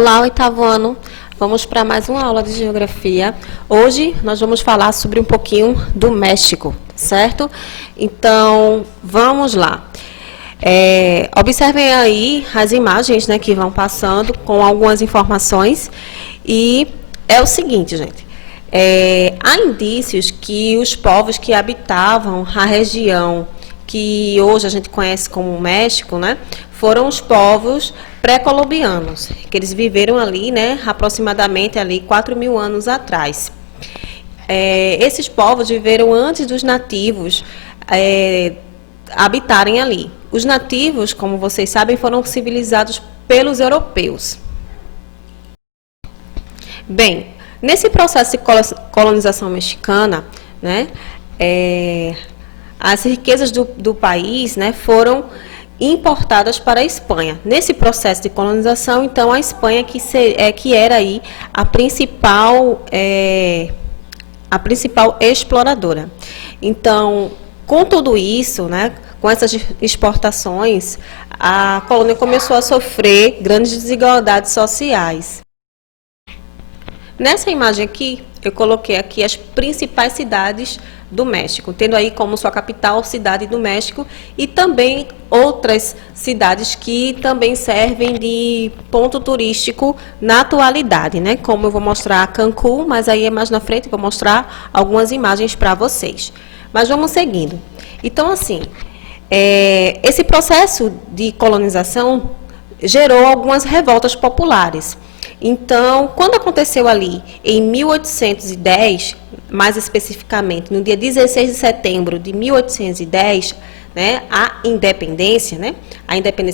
Olá, oitavo ano. Vamos para mais uma aula de geografia. Hoje nós vamos falar sobre um pouquinho do México, certo? Então, vamos lá. Observem aí as imagens, né, que vão passando com algumas informações. E é o seguinte, gente. Há indícios que os povos que habitavam a região que hoje a gente conhece como México, né, foram os povos pré-colombianos, que eles viveram ali, né, aproximadamente ali 4.000 anos atrás. Esses povos viveram antes dos nativos habitarem ali. Os nativos, como vocês sabem, foram civilizados pelos europeus. Bem, nesse processo de colonização mexicana, né, as riquezas do país, né, foram importadas para a Espanha. Nesse processo de colonização, então, a Espanha que era aí a principal exploradora. Então, com tudo isso, né, com essas exportações, a colônia começou a sofrer grandes desigualdades sociais. Nessa imagem aqui, eu coloquei aqui as principais cidades do México, tendo aí como sua capital Cidade do México e também outras cidades que também servem de ponto turístico na atualidade, né? Como eu vou mostrar Cancún, mas aí é mais na frente, eu vou mostrar algumas imagens para vocês. Mas vamos seguindo. Então, assim, esse processo de colonização gerou algumas revoltas populares. Então, quando aconteceu ali em 1810, mais especificamente no dia 16 de setembro de 1810, né, a independência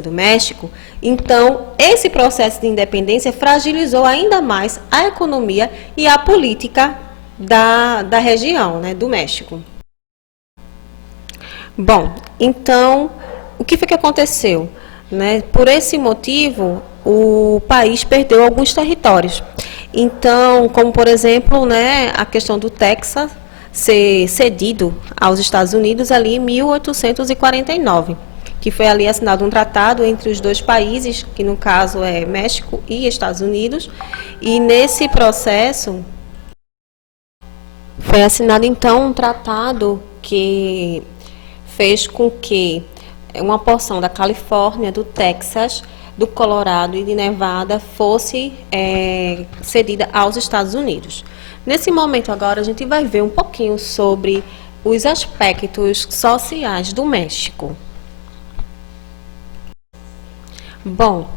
do México, então esse processo de independência fragilizou ainda mais a economia e a política da região, né, do México. Bom, então, o que foi que aconteceu? Né? Por esse motivo, o país perdeu alguns territórios. Então, como por exemplo, né, a questão do Texas ser cedido aos Estados Unidos ali em 1849, que foi ali assinado um tratado entre os dois países, que no caso é México e Estados Unidos, e nesse processo foi assinado então um tratado que fez com que uma porção da Califórnia, do Texas, do Colorado e de Nevada fosse cedida aos Estados Unidos. Nesse momento agora a gente vai ver um pouquinho sobre os aspectos sociais do México. Bom,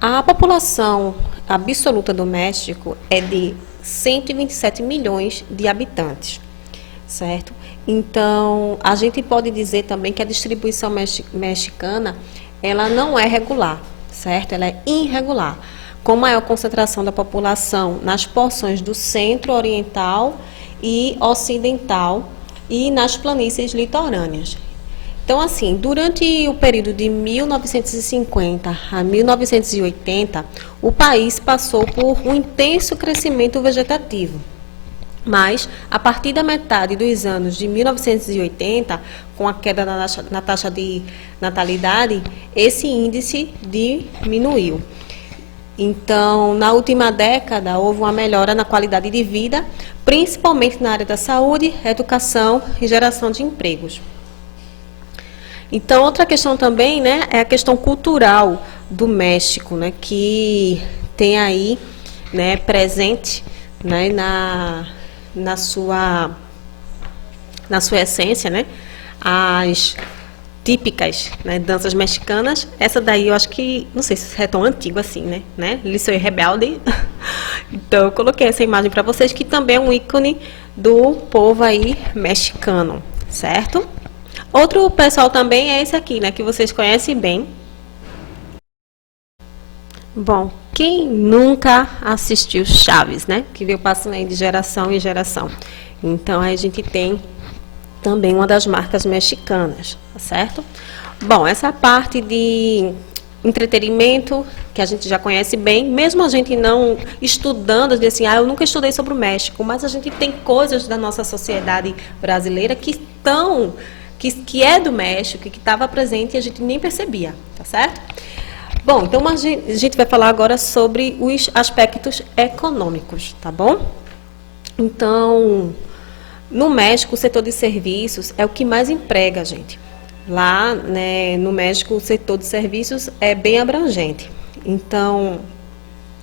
a população absoluta do México é de 127 milhões de habitantes, certo? Então, a gente pode dizer também que a distribuição mexicana, ela não é regular, certo? Ela é irregular, com maior concentração da população nas porções do centro-oriental e ocidental e nas planícies litorâneas. Então, assim, durante o período de 1950 a 1980, o país passou por um intenso crescimento vegetativo. Mas, a partir da metade dos anos de 1980, com a queda na taxa de natalidade, esse índice diminuiu. Então, na última década, houve uma melhora na qualidade de vida, principalmente na área da saúde, educação e geração de empregos. Então, outra questão também, né, é a questão cultural do México, né, que tem aí, né, presente, né, na sua essência, né, as típicas, né, danças mexicanas. Essa daí eu acho que, não sei se é tão antigo assim, né, Lição Rebelde. Então eu coloquei essa imagem para vocês, que também é um ícone do povo aí mexicano, certo? Outro pessoal também é esse aqui, né, que vocês conhecem bem. Bom, quem nunca assistiu Chaves, né? Que veio passando aí de geração em geração. Então, aí a gente tem também uma das marcas mexicanas, tá certo? Bom, essa parte de entretenimento, que a gente já conhece bem, mesmo a gente não estudando, assim, eu nunca estudei sobre o México, mas a gente tem coisas da nossa sociedade brasileira que é do México, que estava presente e a gente nem percebia, tá certo? Bom, então a gente vai falar agora sobre os aspectos econômicos, tá bom? Então, no México, o setor de serviços é o que mais emprega, gente. Lá, né, no México, o setor de serviços é bem abrangente. Então,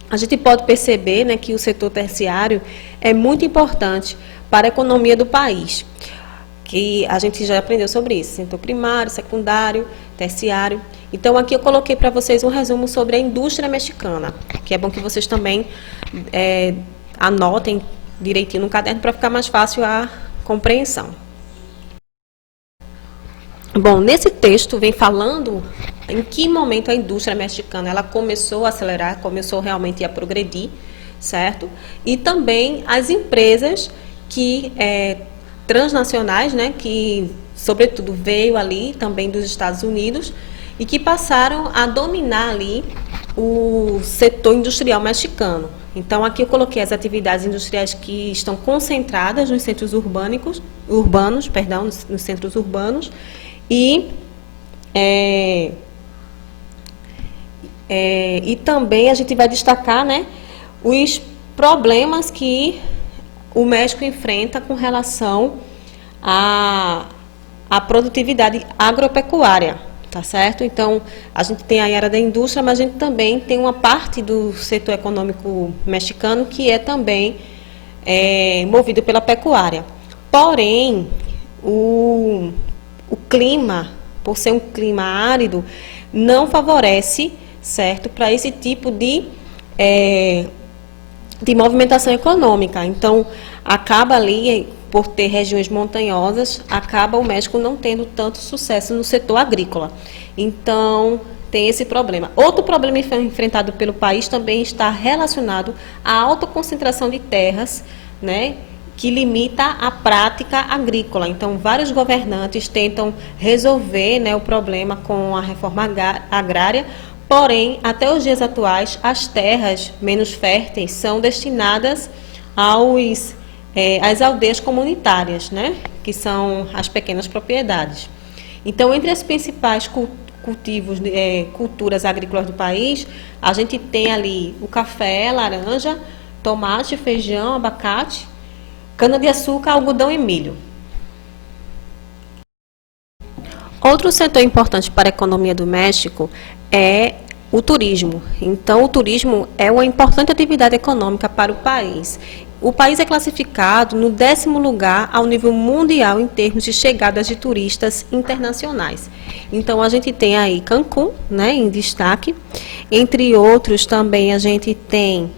a gente pode perceber, né, que o setor terciário é muito importante para a economia do país, que a gente já aprendeu sobre isso, setor primário, secundário, terciário. Então, aqui eu coloquei para vocês um resumo sobre a indústria mexicana, que é bom que vocês também anotem direitinho no caderno para ficar mais fácil a compreensão. Bom, nesse texto vem falando em que momento a indústria mexicana ela começou a acelerar, começou realmente a progredir, certo? E também as empresas que transnacionais, né, que sobretudo veio ali também dos Estados Unidos e que passaram a dominar ali o setor industrial mexicano. Então, aqui eu coloquei as atividades industriais que estão concentradas nos centros nos centros urbanos, e também a gente vai destacar, né, os problemas que o México enfrenta com relação à produtividade agropecuária, tá certo? Então, a gente tem a área da indústria, mas a gente também tem uma parte do setor econômico mexicano que é também movido pela pecuária. Porém, o clima, por ser um clima árido, não favorece, certo, para esse tipo de movimentação econômica. Então, acaba ali, por ter regiões montanhosas, acaba o México não tendo tanto sucesso no setor agrícola. Então, tem esse problema. Outro problema enfrentado pelo país também está relacionado à alta concentração de terras, né, que limita a prática agrícola. Então, vários governantes tentam resolver, né, o problema com a reforma agrária, porém, até os dias atuais, as terras menos férteis são destinadas às aldeias comunitárias, né, que são as pequenas propriedades. Então, entre as principais culturas agrícolas do país, a gente tem ali o café, laranja, tomate, feijão, abacate, cana-de-açúcar, algodão e milho. Outro setor importante para a economia do México é o turismo. Então, o turismo é uma importante atividade econômica para o país. O país é classificado no 10º lugar ao nível mundial em termos de chegadas de turistas internacionais. Então, a gente tem aí Cancún, né, em destaque. Entre outros, também a gente tem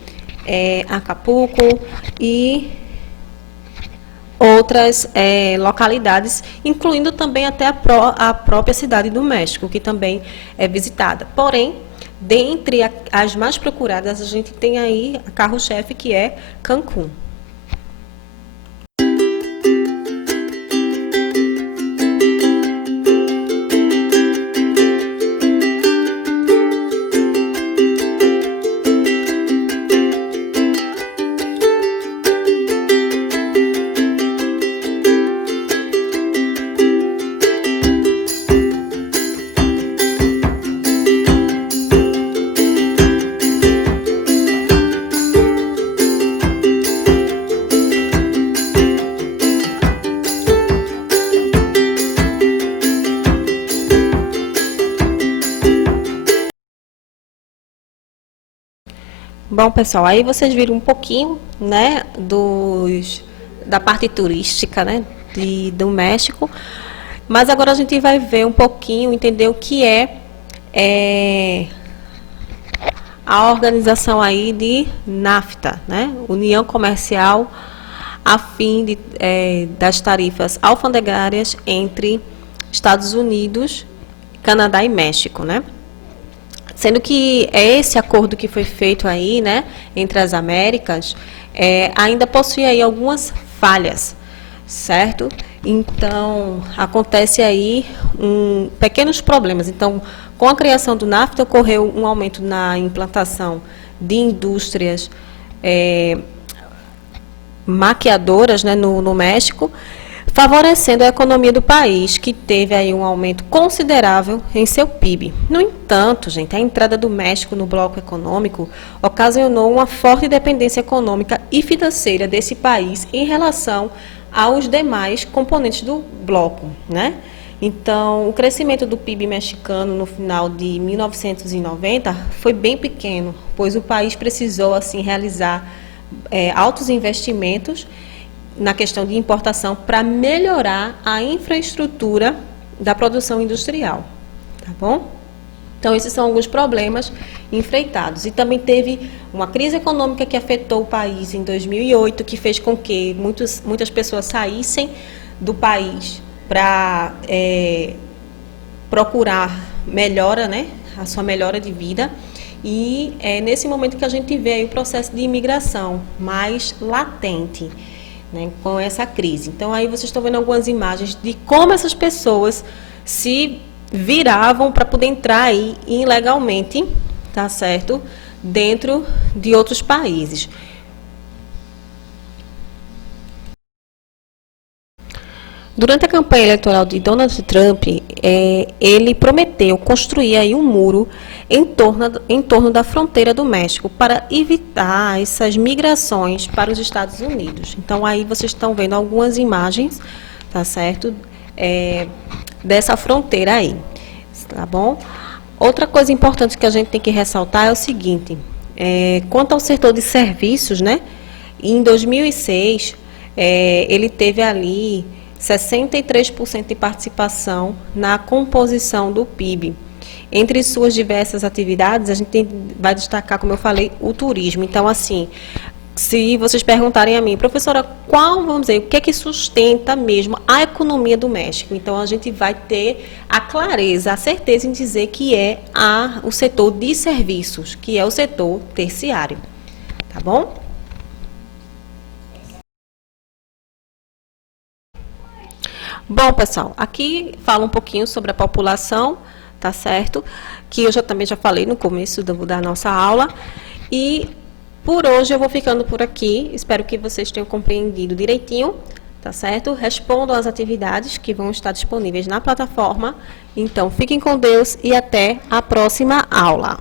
Acapulco e outras localidades, incluindo também até a própria cidade do México, que também é visitada. Porém, dentre as mais procuradas, a gente tem aí a carro-chefe, que é Cancún. Bom, pessoal, aí vocês viram um pouquinho, né, da parte turística, né, do México, mas agora a gente vai ver um pouquinho, entender o que é a organização aí de NAFTA, né, União Comercial a fim das tarifas alfandegárias entre Estados Unidos, Canadá e México, né? Sendo que esse acordo que foi feito aí, né, entre as Américas, ainda possui aí algumas falhas, certo? Então, acontece aí pequenos problemas. Então, com a criação do NAFTA, ocorreu um aumento na implantação de indústrias maquiadoras, né, no México, favorecendo a economia do país, que teve aí um aumento considerável em seu PIB. No entanto, gente, a entrada do México no bloco econômico ocasionou uma forte dependência econômica e financeira desse país em relação aos demais componentes do bloco, né? Então, o crescimento do PIB mexicano no final de 1990 foi bem pequeno, pois o país precisou assim realizar altos investimentos na questão de importação para melhorar a infraestrutura da produção industrial, tá bom? Então, esses são alguns problemas enfrentados. E também teve uma crise econômica que afetou o país em 2008, que fez com que muitas pessoas saíssem do país para procurar melhora, né, a sua melhora de vida. E é nesse momento que a gente vê aí o processo de imigração mais latente, né, com essa crise. Então, aí vocês estão vendo algumas imagens de como essas pessoas se viravam para poder entrar aí ilegalmente, tá certo? Dentro de outros países. Durante a campanha eleitoral de Donald Trump, ele prometeu construir aí um muro em torno da fronteira do México para evitar essas migrações para os Estados Unidos. Então, aí vocês estão vendo algumas imagens, tá certo? Dessa fronteira aí, tá bom? Outra coisa importante que a gente tem que ressaltar é o seguinte, quanto ao setor de serviços, né? Em 2006, ele teve ali 63% de participação na composição do PIB. Entre suas diversas atividades, a gente vai destacar, como eu falei, o turismo. Então, assim, se vocês perguntarem a mim, professora, vamos dizer, o que é que sustenta mesmo a economia do México? Então, a gente vai ter a clareza, a certeza em dizer que é o setor de serviços, que é o setor terciário. Tá bom? Bom, pessoal, aqui fala um pouquinho sobre a população, tá certo? Que eu também já falei no começo da nossa aula. E por hoje eu vou ficando por aqui. Espero que vocês tenham compreendido direitinho, tá certo? Respondam às atividades que vão estar disponíveis na plataforma. Então, fiquem com Deus e até a próxima aula.